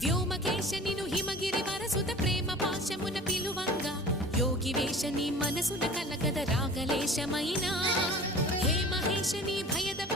వ్యోమకేశనిను హిమగిరి వరసుత ప్రేమ పాశమున పిలువంగా యోగి వేషని మనసున కలకద రాగలేశమైనా హే మహేశని భయ